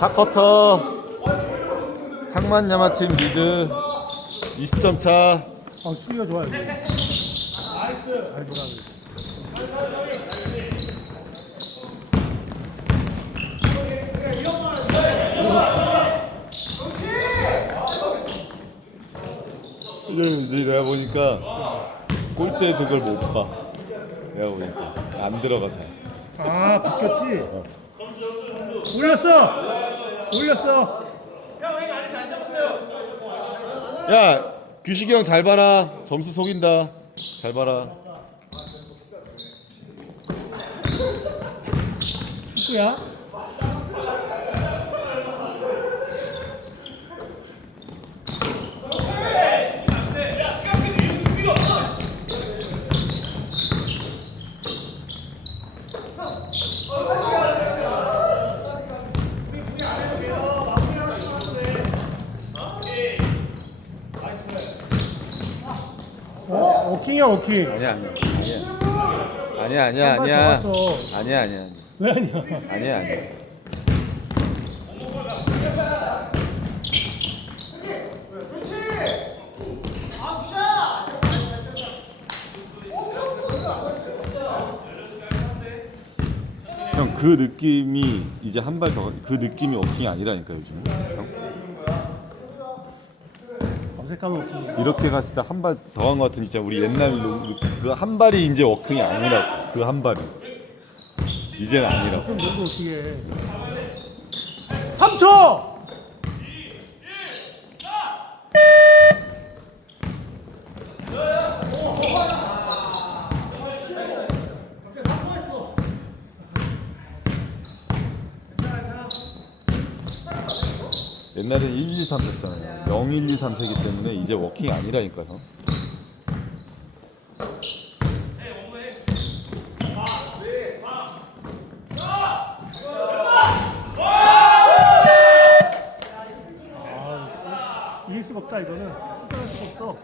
4쿼터 상만 야마팀 리드 20점 차아 수비가 좋아요. 잘. 이제 이제 내가 보니까 골대 그걸 못 봐. 내가 보니까 안 들어가 잘. 아 바뀌었지. 올렸어. 올렸어. 야 규식이 형 잘 봐라. 점수 속인다. 잘 봐라. 축구야. 어? 워킹이야 워킹. 아니야 아니야 아니야 아니야 아니야 아니야 잡았어. 아니야 아니야 왜 아니야? 아니야 아니야. 형 그 느낌이 이제 한 발 더 그 느낌이 워킹이 아니라니까 요즘 형. 이렇게 갔을 때 한 발 더 한 것 같은 진짜 우리 옛날 그 한 발이 이제 워킹이 아니라 그한 발이 이제는 아니라 그럼 너도 어떻게 해? 3초! 옛날에 1, 2, 3 했잖아요 0, 1, 2, 3 세기 때문에 이제 워킹이 아니라니까요 아, 이길 수가 없다 이거는. 끝낼 수가 없어.